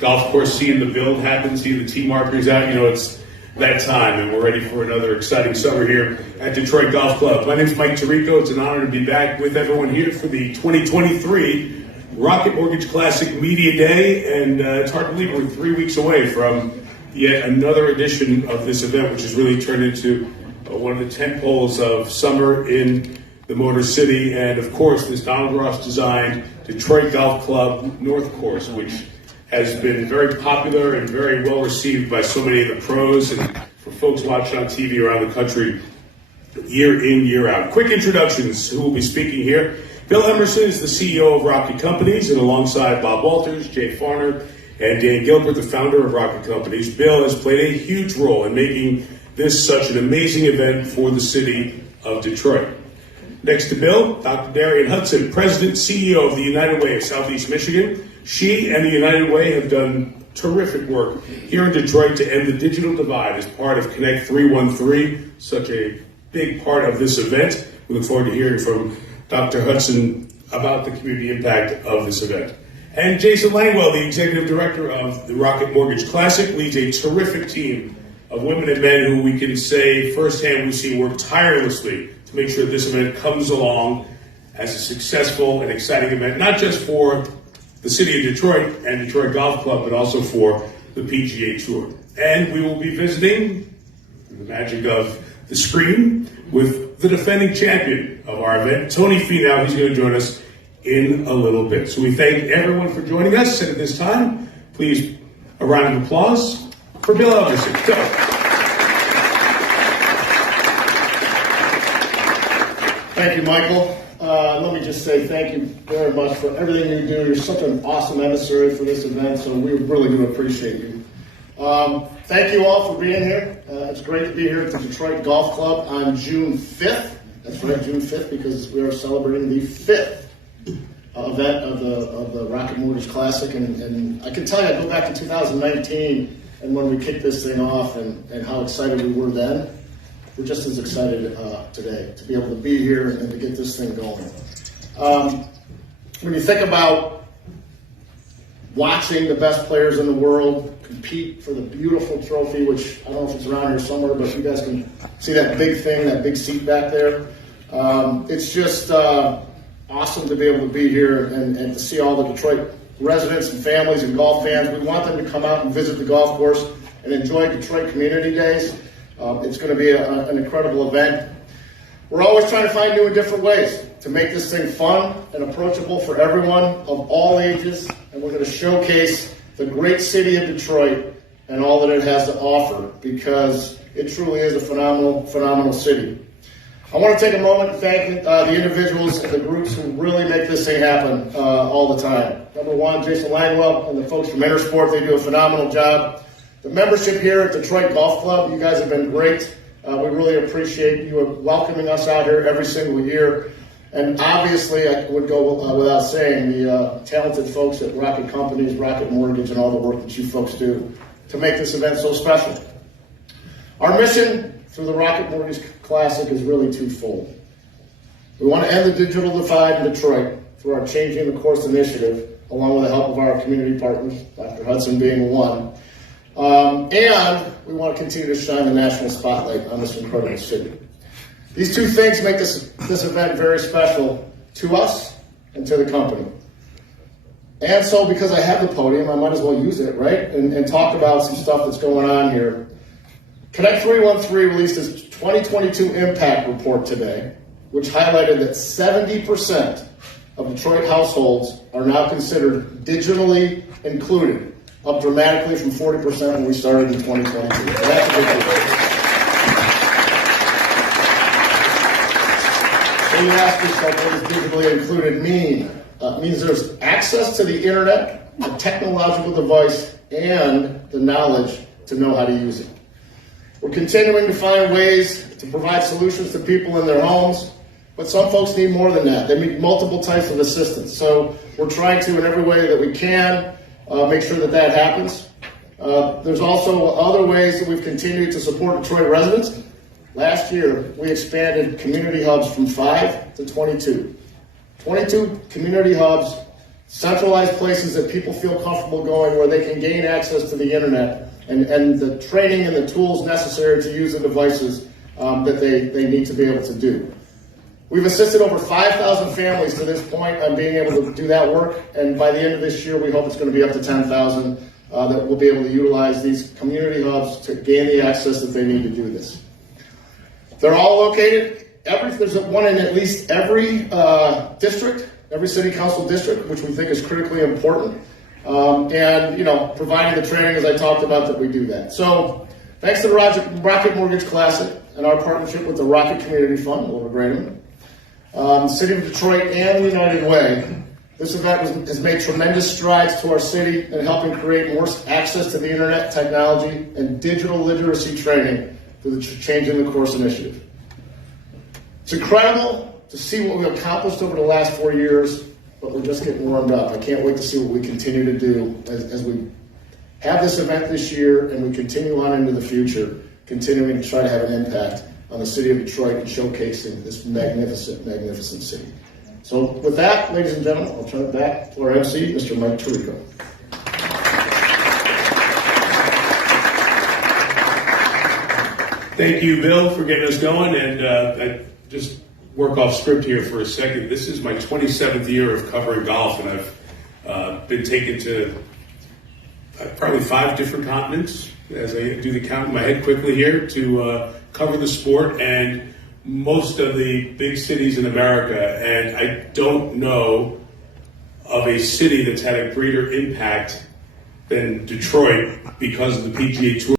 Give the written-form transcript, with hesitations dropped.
golf course, seeing the build happen, seeing the tee markers out. You know, it's that time, and we're ready for another exciting summer here at Detroit Golf Club. My name is Mike Tirico. It's an honor to be back with everyone here for the 2023 Rocket Mortgage Classic Media Day, and it's hard to believe we're 3 weeks away from yet another edition of this event, which has really turned into one of the tent poles of summer in the Motor City, and of course this Donald Ross designed Detroit Golf Club North Course, which has been very popular and very well received by so many of the pros and for folks watching on TV around the country year in, year out. Quick introductions, who will be speaking here. Bill Emerson is the CEO of Rocket Companies, and alongside Bob Walters, Jay Farner, and Dan Gilbert, the founder of Rocket Companies, Bill has played a huge role in making this such an amazing event for the city of Detroit. Next to Bill, Dr. Darian Hudson, President, CEO of the United Way of Southeast Michigan. She and the United Way have done terrific work here in Detroit to end the digital divide as part of Connect 313, such a big part of this event. We look forward to hearing from Dr. Hudson about the community impact of this event. And Jason Langwell, the Executive Director of the Rocket Mortgage Classic, leads a terrific team of women and men who we can say firsthand we've seen work tirelessly to make sure this event comes along as a successful and exciting event, not just for the city of Detroit and Detroit Golf Club, but also for the PGA Tour. And we will be visiting, through the magic of the screen, with the defending champion of our event, Tony Finau. He's going to join us in a little bit. So we thank everyone for joining us. And at this time, please, a round of applause for Bill Emerson. Thank you, Michael. Let me just say thank you very much for everything you do. You're such an awesome emissary for this event, so we really do appreciate you. Thank you all for being here. It's great to be here at the Detroit Golf Club on June 5th. That's right, June 5th, because we are celebrating the 5th event of the Rocket Mortgage Classic. And I can tell you, I go back to 2019 and when we kicked this thing off and how excited we were then. We're just as excited today to be able to be here and to get this thing going. When you think about watching the best players in the world compete for the beautiful trophy, which I don't know if it's around here somewhere, but you guys can see that big thing, that big seat back there. It's just awesome to be able to be here and to see all the Detroit residents and families and golf fans. We want them to come out and visit the golf course and enjoy Detroit Community Days. It's going to be an incredible event. We're always trying to find new and different ways to make this thing fun and approachable for everyone of all ages. And we're going to showcase the great city of Detroit and all that it has to offer, because it truly is a phenomenal, phenomenal city. I want to take a moment and thank the individuals and the groups who really make this thing happen all the time. Number one, Jason Langwell and the folks from Intersport. They do a phenomenal job. The membership here at Detroit Golf Club, you guys have been great. We really appreciate you welcoming us out here every single year. And obviously, I would go without saying, the talented folks at Rocket Companies, Rocket Mortgage, and all the work that you folks do to make this event so special. Our mission through the Rocket Mortgage Classic is really twofold. We want to end the digital divide in Detroit through our Changing the Course initiative, along with the help of our community partners, Dr. Hudson being one. And we want to continue to shine the national spotlight on this incredible city. These two things make this event very special to us and to the company. And so, because I have the podium, I might as well use it, right? And talk about some stuff that's going on here. Connect 313 released its 2022 Impact Report today, which highlighted that 70% of Detroit households are now considered digitally included, up dramatically from 40% when we started in 2022. So that's a big deal. So you ask yourself, what does digitally included mean? It means there's access to the internet, a technological device, and the knowledge to know how to use it. We're continuing to find ways to provide solutions to people in their homes, but some folks need more than that. They need multiple types of assistance. So we're trying to, in every way that we can, make sure that that happens. There's also other ways that we've continued to support Detroit residents. Last year, we expanded community hubs from 5 to 22. 22 community hubs centralized places that people feel comfortable going where they can gain access to the internet and the training and the tools necessary to use the devices that they need to be able to do. We've assisted over 5,000 families to this point on being able to do that work, and by the end of this year, we hope it's going to be up to 10,000 that will be able to utilize these community hubs to gain the access that they need to do this. They're all located. There's one in at least every district, every city council district, which we think is critically important. And providing the training, as I talked about, that we do that. So, thanks to the Rocket Mortgage Classic and our partnership with the Rocket Community Fund, over Graham, the City of Detroit and the United Way, this event has made tremendous strides to our city in helping create more access to the internet, technology, and digital literacy training through the Changing the Course initiative. It's incredible to see what we've accomplished over the last 4 years, but we're just getting warmed up. I can't wait to see what we continue to do as we have this event this year and we continue on into the future, continuing to try to have an impact on the city of Detroit and showcasing this magnificent, magnificent city. So with that, ladies and gentlemen, I'll turn it back to our MC, Mr. Mike Tirico. Thank you, Bill, for getting us going. And I just work off script here for a second. This is my 27th year of covering golf, and I've been taken to probably 5 different continents, as I do the count in my head quickly here, to cover the sport and most of the big cities in America. And I don't know of a city that's had a greater impact than Detroit because of the PGA Tour.